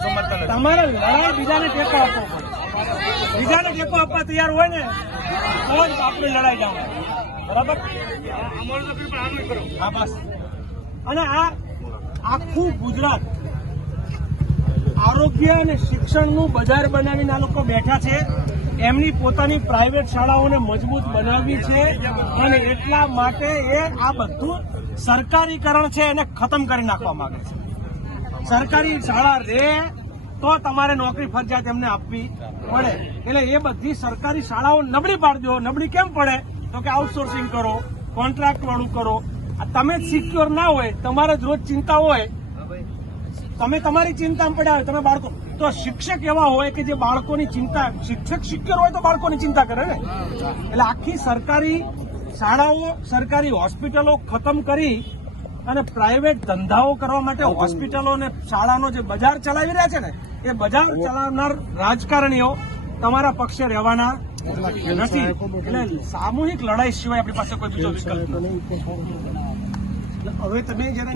તમારે લડાઈ બીજાને ટેકો આપવો બીજાને ટેકો આપવા તૈયાર હોય ને, તો જ આપણી લડાઈ જાવ બરાબર? અને આ આખું ગુજરાત આરોગ્ય અને શિક્ષણનું બજાર બનાવીને આ લોકો બેઠા છે. એમની પોતાની પ્રાઇવેટ શાળાઓને મજબૂત બનાવવી છે અને એટલા માટે એ આ બધું સરકારીકરણ છે એને ખતમ કરી નાખવા માંગે છે. સરકારી શાળા રે, તો તમારે નોકરી ફરજિયાત એમને આપવી પડે. એટલે એ બધી સરકારી શાળાઓ નબળી પાડજો. નબળી કેમ પડે? તો કે આઉટસોર્સિંગ કરો કોન્ટ્રાક્ટ વાળું કરો. તમે જ સિક્યોર ના હોય, તમારે જ રોજ ચિંતા હોય. તમે તમારી ચિંતામાં પડ્યા હોય, તમે બાળકો. તો શિક્ષક એવા હોય કે જે બાળકોની ચિંતા, શિક્ષક સિક્યોર હોય તો બાળકોની ચિંતા કરે ને. એટલે આખી સરકારી શાળાઓ, સરકારી હોસ્પિટલો ખતમ કરી અને પ્રાઇવેટ ધંધાઓ કરવા માટે હોસ્પિટલો અને શાળાનો જે બજાર ચલાવી રહ્યા છે ને એ બજાર ચલાવનાર રાજકારણીઓ તમારા પક્ષે રહેવાના નથી. એટલે સામૂહિક લડાઈ સિવાય આપણી પાસે કોઈ બીજો વિકલ્પ નથી. હવે તમે જયારે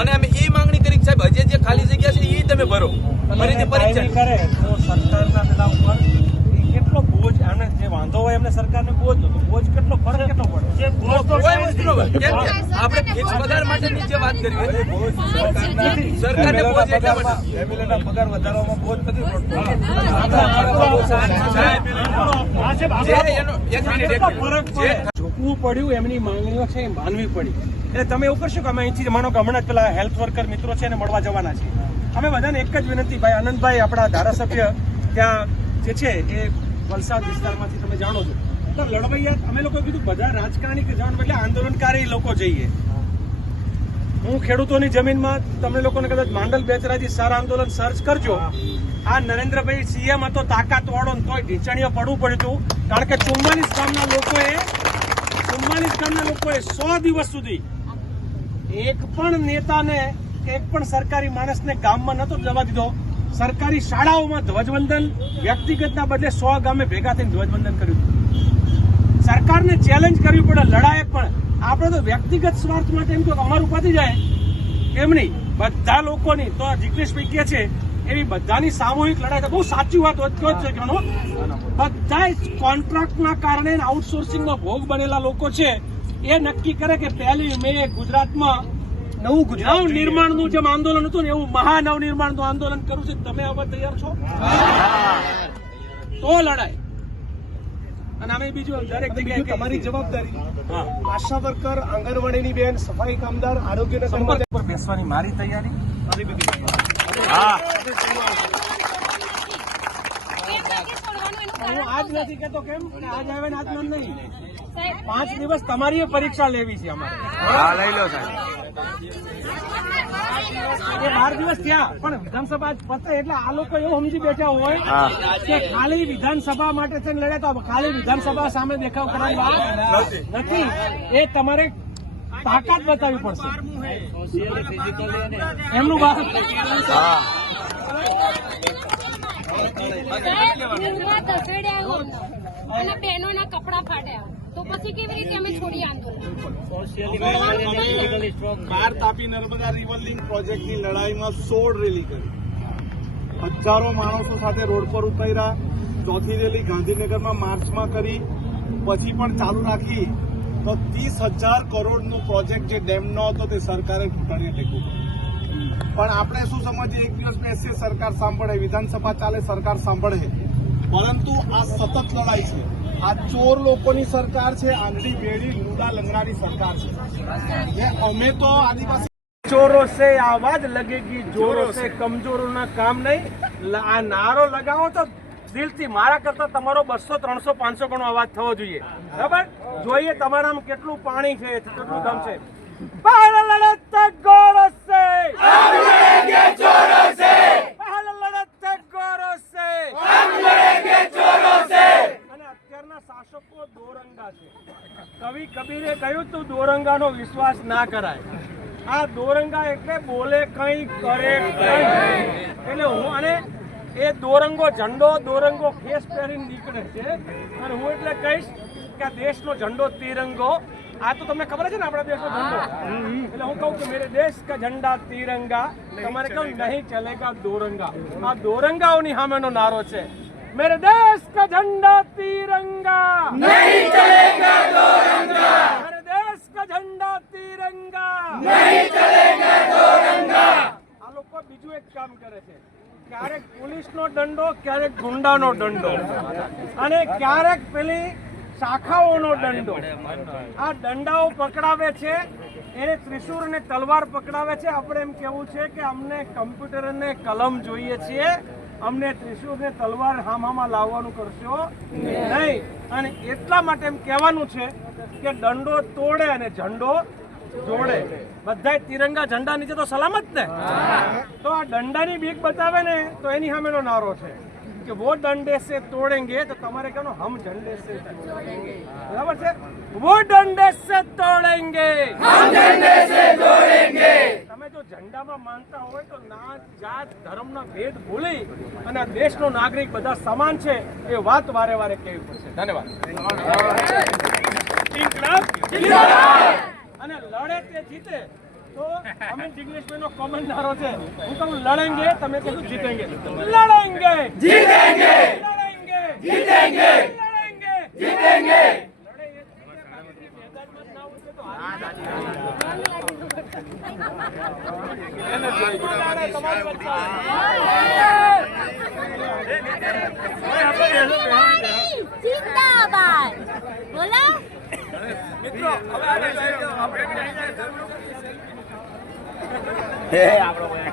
અને અમે એ માંગણી કરી સાહેબ હજી જે ખાલી જગ્યા છે એ તમે ભરો. ફરીથી પરીક્ષા. કરે તો સરકારના પેલા ઉપર જે વાંધો હોય એમને સરકારને બોજ નતો બોજ કેટલો ફરક કેટલો પડે? બોજ તો કોઈ વસ્તુ હોય. કેમ આપણે ફિક્સ પગાર માટે નીચે વાત કરી સરકારને બોજ એટલા માટે ફેમિલીના પગાર વધારવામાં બોજ નથી પડતો ઝૂકવું પડ્યું એમની માંગણીઓ છે એ માનવી પડી એટલે તમે એવું કરશો કે અમે અહીંથી માનો કે હમણાં જ પેલા હેલ્થ વર્કર મિત્રો છે એને મળવા જવાના છે. અમે બધાને એક જ વિનંતી ભાઈ આનંદભાઈ આપણા ધારાસભ્ય ત્યાં જે છે એ વલસાડ વિસ્તારમાંથી તમે જાણો છો. તો લડવૈયા અમે લોકો કીધું બધા રાજકારણી કે જવાનું એટલે આંદોલનકારી લોકો જઈએ. હું ખેડૂતોની જમીનમાં તમને લોકોને કદાચ માંડલ બેચરાજી સર આંદોલન સર્ચ કરજો. આ નરેન્દ્રભાઈ સીએમ હતો તાકાત વાળો ને તોય ઢીંચણીઓ પડવું પડ્યું હતું કારણ કે ચુમ્માલીસ ગામના લોકોએ ચુમ્માલીસ ગામના લોકોએ સો દિવસ સુધી એક પણ નેતાને એક પણ સરકારી માણસને ગામમાં નહોતો જવા દીધો. સરકારી શાળાઓમાં ધ્વજવંદન વ્યક્તિગતના બદલે સો ગામે ભેગા થઈને ધ્વજવંદન કર્યું. સરકારને ચેલેન્જ કરવી પડે, લડાયક પણ. આપણે તો વ્યક્તિગત સ્વાર્થ માટે એમ કહો અમારું પતી જાય. એમ નહીં, બધા લોકોની તો જિગ્નેશભાઈ કે છે, એવી બધાની સામૂહિક લડાઈ તો બહુ સાચી વાત જ છે બધા કોન્ટ્રાક્ટના કારણે આઉટસોર્સિંગનો ભોગ બનેલા લોકો છે. એ નક્કી કરે કે પહેલી મે ગુજરાતમાં નવું ગુજરાત નવ નિર્માણનું જેમ આંદોલન હતું ને એવું મહાનવ નિર્માણનું આંદોલન કરું છે. તમે હવે તૈયાર છો? તો લડાઈ અને અમે બીજું દરેક જગ્યાએ તમારી જવાબદારી. આશા વર્કર આંગણવાડીની બેન સફાઈ કામદાર આરોગ્યના સંપર્ક પર બેસવાની મારી તૈયારી. હું. આજ નથી કેતો કેમ? આજ આવે ને આજ મન નહીં પાંચ દિવસ તમારી એ પરીક્ષા લેવી છે અમારે. હા લઈ લો સાહેબ. એ બાર દિવસ થયા પણ વિધાનસભા પતે એટલે આ લોકો એવું સમજી બેઠા હોય કે ખાલી વિધાનસભા માટે થઈને લડ્યા તો ખાલી વિધાનસભા સામે દેખાવ કરવાની નથી. એ તમારે તાકાત બતાવવી પડશે. એમનું વાત હા. અને બહેનોના કપડા ફાટ્યા. તો પછી કેવી રીતે અમે છોડી આંદોલન? બાર તાપી નર્મદા રિવર લિંક પ્રોજેક્ટની લડાઈમાં સોળ રેલી કરી. હજારો માણસો સાથે રોડ પર ઉતર્યા. ચોથી રેલી ગાંધીનગરમાં માર્ચમાં કરી. પછી પણ ચાલુ રાખી. તો ત્રીસ હજાર કરોડનો પ્રોજેક્ટ જે ડેમનો હતો તે સરકારે ચૂંટણીએ ટેકવું પડ્યું પણ આપણે શું સમજીએ? એક દિવસ બેસીએ સરકાર સાંભળે. વિધાનસભા ચાલે સરકાર સાંભળે. પરંતુ આ સતત લડાઈ છે. આ ચોર લોકોની સરકાર છે આંધી બેડી લુડા લંગડાની સરકાર છે. અમે તો આદિવાસી ચોરો સે આવાજ લગેગી જોરો સે કમજોરો ના કામ નહીં. આ નારો લગાવો તો દિલથી મારા કરતા તમારો બસો ત્રણસો પાંચસો ગણો અવાજ થવો જોઈએ. બરાબર? જોઈએ તમારામાં કેટલું પાણી છે કેટલું દમ છે. દોરંગાનો વિશ્વાસ ના કરાય. આ દોરંગા એટલે બોલે કંઈ કરે કંઈ. એટલે હું અને એ દોરંગો ઝંડો દોરંગો ખેસ પહેરીને નીકળે છે. અને હું એટલે કહીશ કે આ દેશનો ઝંડો તિરંગો આ તો તમને ખબર છે ને આપણા દેશનો ઝંડો? એટલે હું કહું કે મેરે દેશ કા ઝંડા તિરંગા તમારે કહું નહીં ચલેગા દોરંગા. આ દોરંગાઓની સામેનો નારો છે. મેરે દેશ કા ઝંડા તિરંગા નહીં ચલેગા દોરંગા મેરે દેશ કા ઝંડા તિરંગા નહીં ચલેગા દોરંગા આ લોકો બીજું એક કામ કરે છે ક્યારેક પોલીસનો દંડો ક્યારેક ગુંડાનો દંડો. અને ક્યારેક પેલી શાખાઓનો દંડો. આ દંડાઓ પકડાવે છે એને ત્રિશુર અને તલવાર પકડાવે છે. આપણે એમ કેવું છે કે અમને કમ્પ્યુટર અને કલમ જોઈએ છીએ. અમને ત્રિશુર ને તલવાર હામામાં લાવવાનું કરશો નહીં. અને એટલા માટે એમ કહેવાનું છે કે દંડો તોડે અને ઝંડો જોડે. બધાય તિરંગા ઝંડા નીચે તો સલામત ને? તો આ દંડાની બીક બતાવે ને તો એની સામેનો નારો છે. કે વો દંડે સે તોડેંગે તો તમારે કહેવાનું હમ ઝંડે સે તોડેંગે. બરાબર છે? વો દંડે સે તોડેંગે. હમ ઝંડે સે તોડેંગે. તમે જો ઝંડામાં માનતા હોય તો નાત જાત ધર્મના ભેદ ભૂલી અને દેશનો નાગરિક બધા સમાન છે એ વાત વારે વારે કહેવી પડશે. ધન્યવાદ. ઇન્કલાબ. અને લડે તે જીતે. તો અમિત જિગ્નેશભાઈ નો કોમન નારો છે હું કહું લડેંગે તમે કીધું જીતેંગે લડેંગે જીતેંગે લડેંગે જીતેંગે લડેંગે જીતેંગે. તમારી વચ્ચે જિંદાબાદ બોલો મિત્રો હવે આપણે